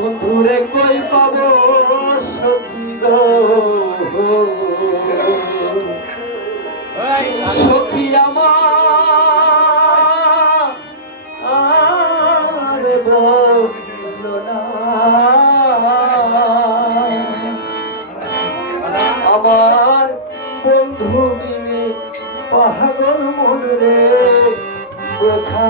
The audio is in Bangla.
বন্ধুরে কই পাবো সখী গো সখী আমার বলো না আমার বন্ধু বিনে পাগল মন রে বোঝা